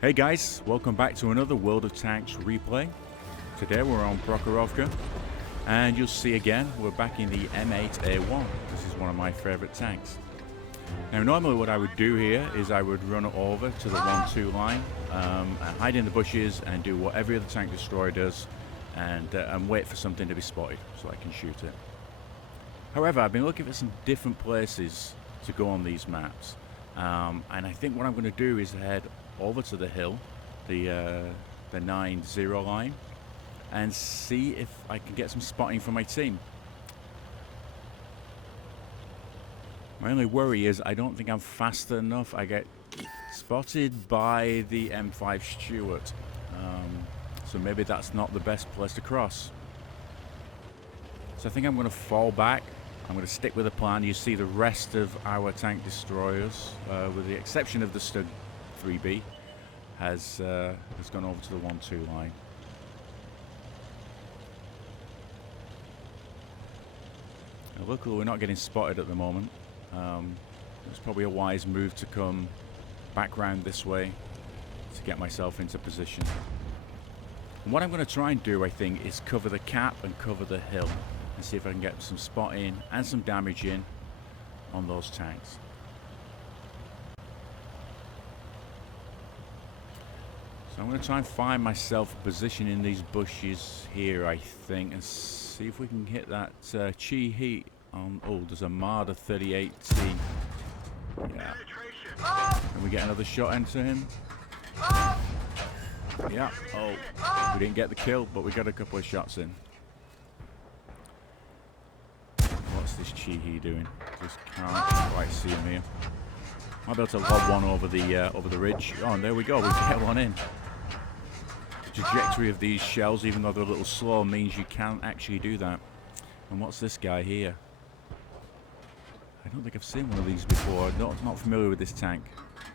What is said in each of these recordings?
Hey guys, welcome back to another World of Tanks replay. Today we're on Prokhorovka, and you'll see again we're back in the M8A1. This is one of my favourite tanks. Now normally what I would do here is I would run over to the 1-2 line, and hide in the bushes and do what every other tank destroyer does, and wait for something to be spotted so I can shoot it. However, I've been looking for some different places to go on these maps, and I think what I'm going to do is head over to the hill, the 9-0 line, and see if I can get some spotting from my team. My only worry is I don't think I'm fast enough. I get spotted by the M5 Stuart, so maybe that's not the best place to cross. So I think I'm going to fall back. I'm going to stick with the plan. You see the rest of our tank destroyers, with the exception of the Stug 3B, has gone over to the 1-2 line. Now, luckily we're not getting spotted at the moment. It's probably a wise move to come back round this way to get myself into position. And what I'm going to try and do, I think, is cover the cap and cover the hill and see if I can get some spotting and some damage in on those tanks. So I'm going to try and find myself a position in these bushes here, I think, and see if we can hit that chi heat on. Oh, there's a Marder 38T. Yeah. Can we get another shot into him? Yeah. Oh, we didn't get the kill, but we got a couple of shots in. What's this chi heat doing? Just can't quite see him here. Might be able to lob one over the ridge. Oh, and there we go. We can get one in. The trajectory of these shells, even though they're a little slow, means you can actually do that. And what's this guy here? I don't think I've seen one of these before. Not familiar with this tank.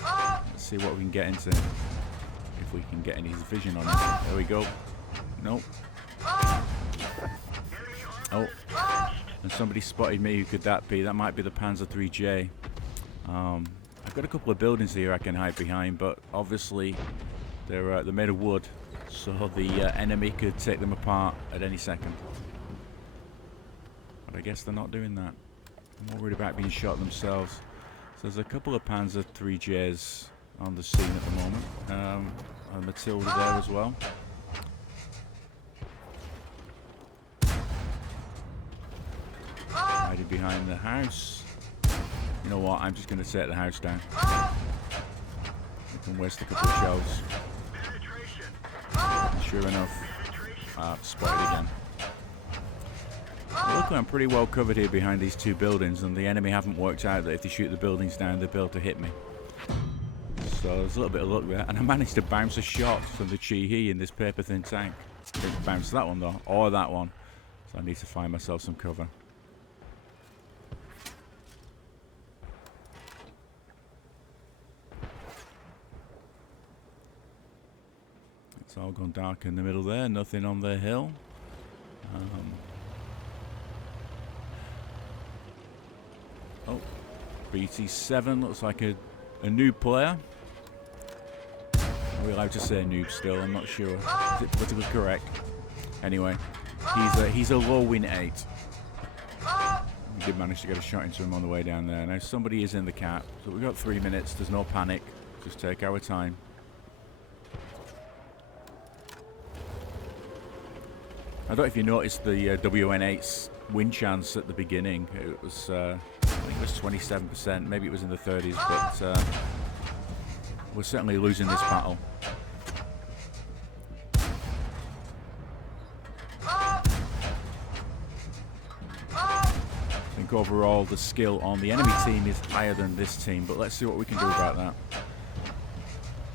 Let's see what we can get into. If we can get any vision on him. There we go. Nope. Oh. And somebody spotted me. Who could that be? That might be the Panzer 3J. I've got a couple of buildings here I can hide behind, but obviously they're made of wood, so the enemy could take them apart at any second. But I guess they're not doing that. I'm more worried about being shot themselves. So there's a couple of Panzer 3Js on the scene at the moment. And Matilda there as well. Hiding behind the house. You know what? I'm just going to take the house down. We can waste a couple of shells. And sure enough, spotted again. Well, luckily I'm pretty well covered here behind these two buildings, and the enemy haven't worked out that if they shoot the buildings down, they'll be able to hit me. So there's a little bit of luck there, and I managed to bounce a shot from the Chi-He in this paper-thin tank. Didn't bounce that one though, or that one. So I need to find myself some cover. It's all gone dark in the middle there, nothing on the hill. Oh, BT7 looks like a noob player. Are we allowed to say noob still? I'm not sure. Is it politically correct? Anyway, he's a low win 8. We did manage to get a shot into him on the way down there. Now somebody is in the cap, so we've got 3 minutes. There's no panic. Just take our time. I don't know if you noticed the WN8's win chance at the beginning. It was, I think it was 27%. Maybe it was in the 30s, but we're certainly losing this battle. I think overall the skill on the enemy team is higher than this team, but let's see what we can do about that.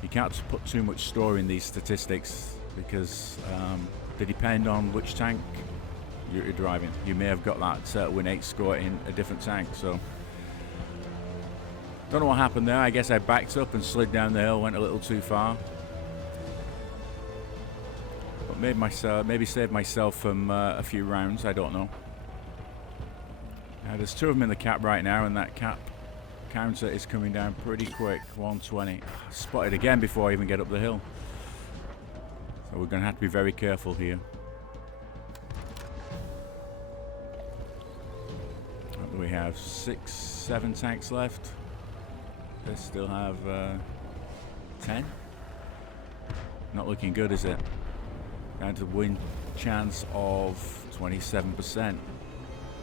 You can't put too much store in these statistics because they depend on which tank you're driving. You may have got that win 8 score in a different tank, so don't know what happened there. I guess I backed up and slid down the hill, went a little too far, but maybe saved myself from a few rounds. I don't know. There's two of them in the cap right now, and that cap counter is coming down pretty quick. 120. Spotted again before I even get up the hill. So we're going to have to be very careful here. We have 6, 7 tanks left. They still have 10. Not looking good, is it? Down to the win chance of 27%.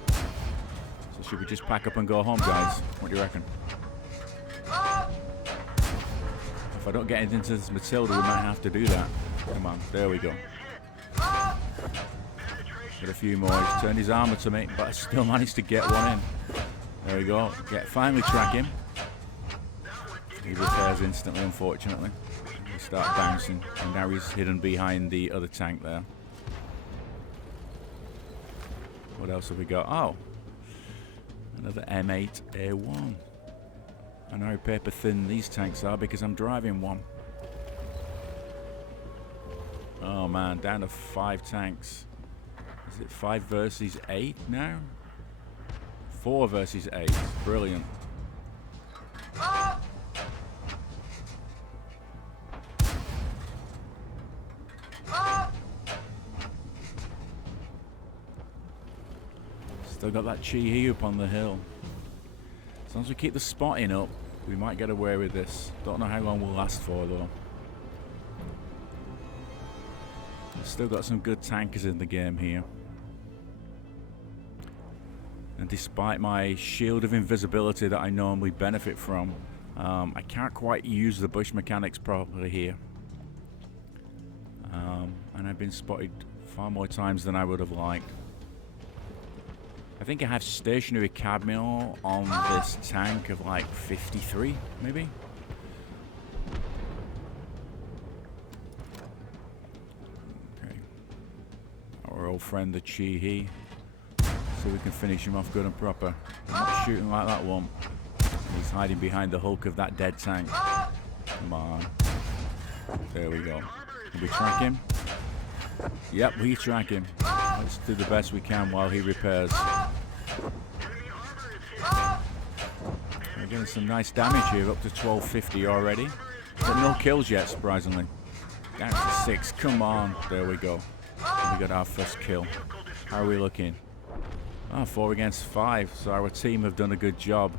So should we just pack up and go home, guys? What do you reckon? If I don't get into this Matilda, we might have to do that. Come on, there we go. Get a few more. He's turned his armor to me, but I still managed to get one in. There we go. Finally track him. He repairs instantly, unfortunately. We start bouncing, and now he's hidden behind the other tank there. What else have we got? Oh, another M8A1. I know how paper thin these tanks are because I'm driving one. Oh man, down to 5 tanks. Is it 5 versus 8 now? 4 versus 8. Brilliant. Still got that Chi-Hi up on the hill. As long as we keep the spotting up, we might get away with this. Don't know how long we'll last for though. Still got some good tankers in the game here. And despite my shield of invisibility that I normally benefit from, I can't quite use the bush mechanics properly here. And I've been spotted far more times than I would have liked. I think I have stationary cadmium on this tank of like 53, maybe? Okay. Our old friend the Chi-Hi. So we can finish him off good and proper. I'm not shooting like that one. He's hiding behind the hulk of that dead tank. Come on. There we go. Can we track him? Yep, we track him. Let's do the best we can while he repairs. We're getting some nice damage here, up to 1250 already. But no kills yet, surprisingly. Down to 6. Come on. There we go. We got our first kill. How are we looking? Oh, 4 against 5, so our team have done a good job.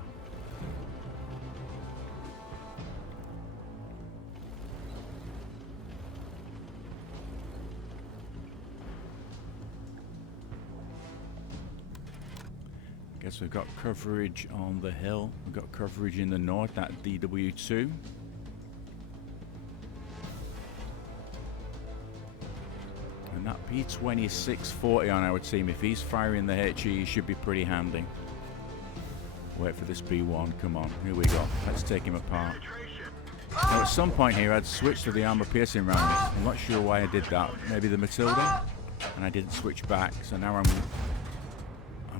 Guess we've got coverage on the hill. We've got coverage in the north, that DW2. And that P20 is 640 on our team. If he's firing the HE, he should be pretty handy. Wait for this B1. Come on. Here we go. Let's take him apart. Now, at some point here, I'd switch to the armor-piercing rounds. I'm not sure why I did that. Maybe the Matilda? And I didn't switch back. So now I'm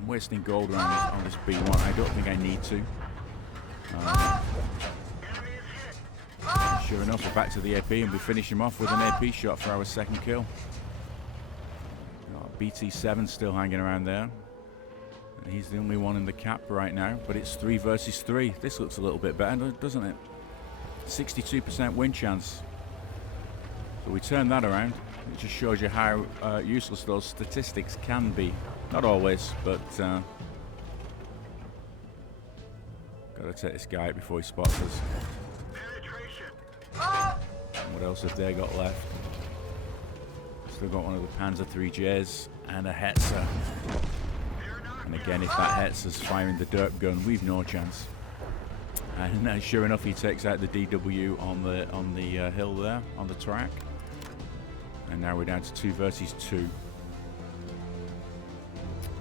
wasting gold rounds on this B1. I don't think I need to. Sure enough, we're back to the AP and we finish him off with an AP shot for our second kill. BT7 still hanging around there. And he's the only one in the cap right now, but it's 3 versus 3. This looks a little bit better, doesn't it? 62% win chance. So we turn that around. It just shows you how useless those statistics can be. Not always, but gotta take this guy out before he spots us. And what else have they got left? Still got one of the Panzer 3Js and a Hetzer. And again, if that Hetzer's firing the derp gun, we've no chance. And sure enough, he takes out the DW on the hill there, on the track. And now we're down to 2 versus 2.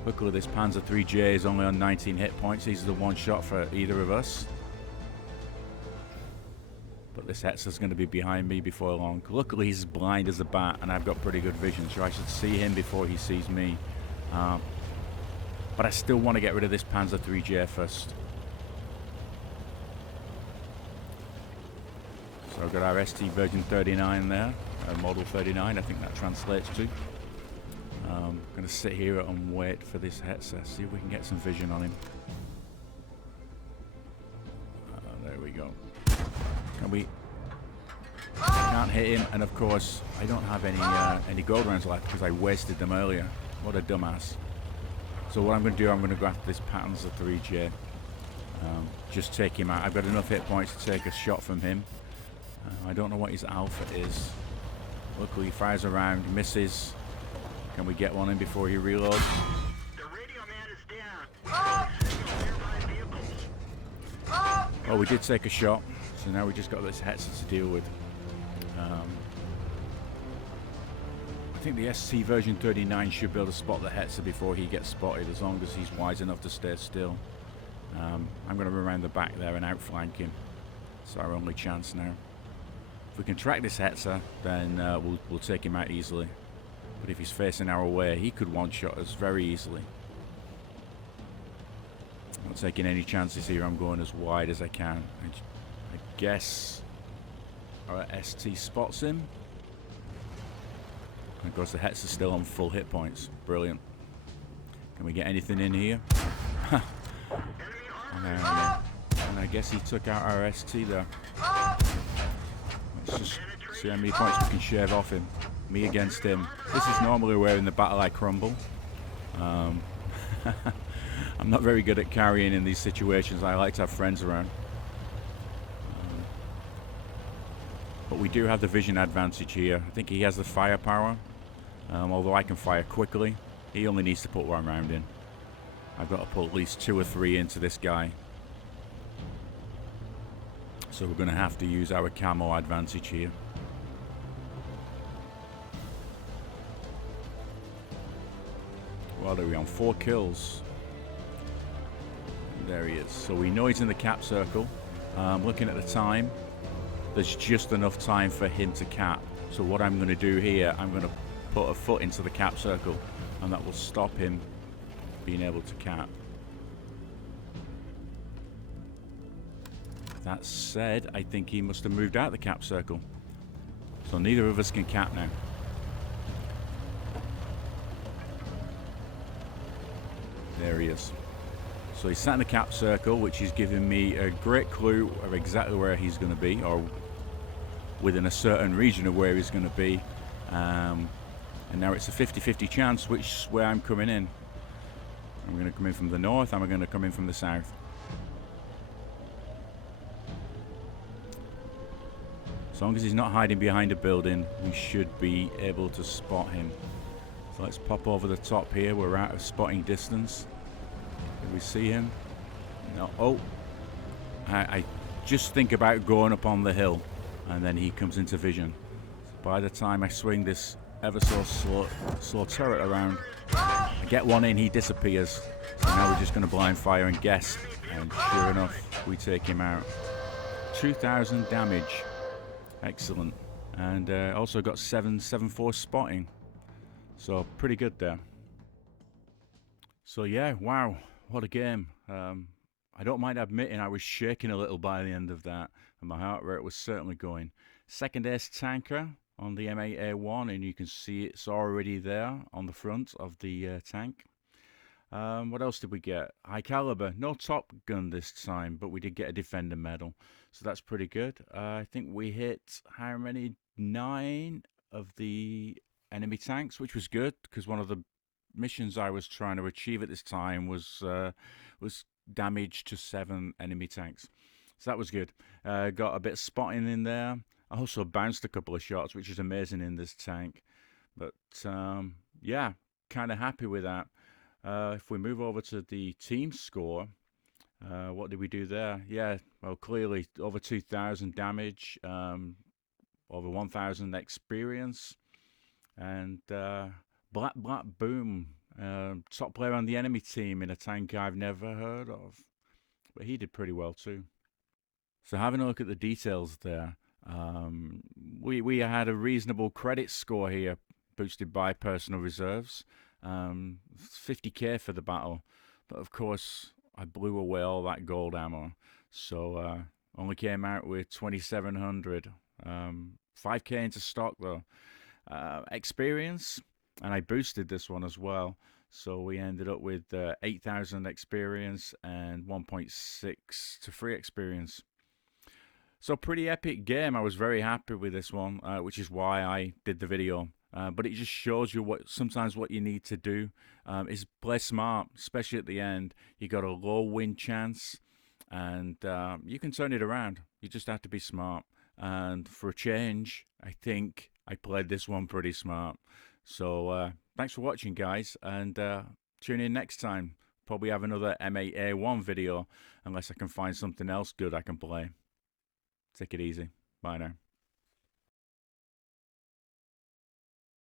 Luckily, this Panzer 3J is only on 19 hit points. He's the one shot for either of us. But this Hetzer's going to be behind me before long. Luckily, he's blind as a bat, and I've got pretty good vision, so I should see him before he sees me. But I still want to get rid of this Panzer 3J first. So I've got our ST version 39 there, model 39, I think that translates to. I'm going to sit here and wait for this Hetzer, see if we can get some vision on him. go. Can we? Can't hit him, and of course I don't have any gold rounds left because I wasted them earlier. What a dumbass. So what I'm going to do, I'm going to go after this Panzer 3J. Just take him out. I've got enough hit points to take a shot from him. I don't know what his alpha is. Luckily he fires around, misses. Can we get one in before he reloads? The radio man is down. Nearby vehicles. Well, we did take a shot, so now we just got this Hetzer to deal with. I think the SC version 39 should be able to spot the Hetzer before he gets spotted, as long as he's wise enough to stay still. I'm going to run around the back there and outflank him. It's our only chance now. If we can track this Hetzer, then we'll take him out easily. But if he's facing our way, he could one-shot us very easily. I'm not taking any chances here. I'm going as wide as I can. I guess our ST spots him. And of course the Hetzer's still on full hit points. Brilliant. Can we get anything in here? And I guess he took out our ST there. Let's just see how many points we can shave off him. Me against him. This is normally where in the battle I crumble. I'm not very good at carrying in these situations. I like to have friends around. But we do have the vision advantage here. I think he has the firepower. Although I can fire quickly, he only needs to put one round in. I've got to put at least 2 or 3 into this guy. So we're going to have to use our camo advantage here. What are we on? 4 kills. There he is. So we know he's in the cap circle. Looking at the time, there's just enough time for him to cap. So what I'm going to do here, I'm going to put a foot into the cap circle, and that will stop him being able to cap. That said, I think he must have moved out the cap circle. So neither of us can cap now. There he is. So he's sat in the cap circle, which is giving me a great clue of exactly where he's going to be, or within a certain region of where he's going to be. And now it's a 50-50 chance which way I'm coming in. I'm going to come in from the north, I'm going to come in from the south. As long as he's not hiding behind a building, we should be able to spot him. So let's pop over the top here. We're out of spotting distance. Can we see him? No. Oh, I just think about going up on the hill, and then he comes into vision. So by the time I swing this ever so slow turret around, I get one in, he disappears. So now we're just going to blind fire and guess, and sure enough, we take him out. 2,000 damage. Excellent. And also got 774 spotting. So pretty good there. So yeah, wow, what a game. I don't mind admitting I was shaking a little by the end of that, and my heart rate was certainly going. Second ace tanker on the M8A1, and you can see it's already there on the front of the tank. What else did we get? High caliber, no Top Gun this time, but we did get a Defender medal, so that's pretty good. I think we hit how many? 9 of the enemy tanks, which was good because one of the missions I was trying to achieve at this time was damage to 7 enemy tanks, so that was good. Got a bit of spotting in there. I also bounced a couple of shots, which is amazing in this tank, but yeah, kind of happy with that. If we move over to the team score, what did we do there? Yeah, well, clearly over 2,000 damage, over 1,000 experience, and Black Boom, top player on the enemy team in a tank I've never heard of, but he did pretty well too. So having a look at the details there, we had a reasonable credit score here, boosted by personal reserves. 50k for the battle, but of course I blew away all that gold ammo, so only came out with 2,700. 5k into stock though. Experience, and I boosted this one as well, so we ended up with 8,000 experience and 1.6 to free experience. So pretty epic game. I was very happy with this one, which is why I did the video. But it just shows you what sometimes what you need to do is play smart, especially at the end. You got a low win chance, and you can turn it around. You just have to be smart. And for a change, I think I played this one pretty smart. So thanks for watching, guys, and tune in next time. Probably have another M8A1 video, unless I can find something else good I can play. Take it easy. Bye now.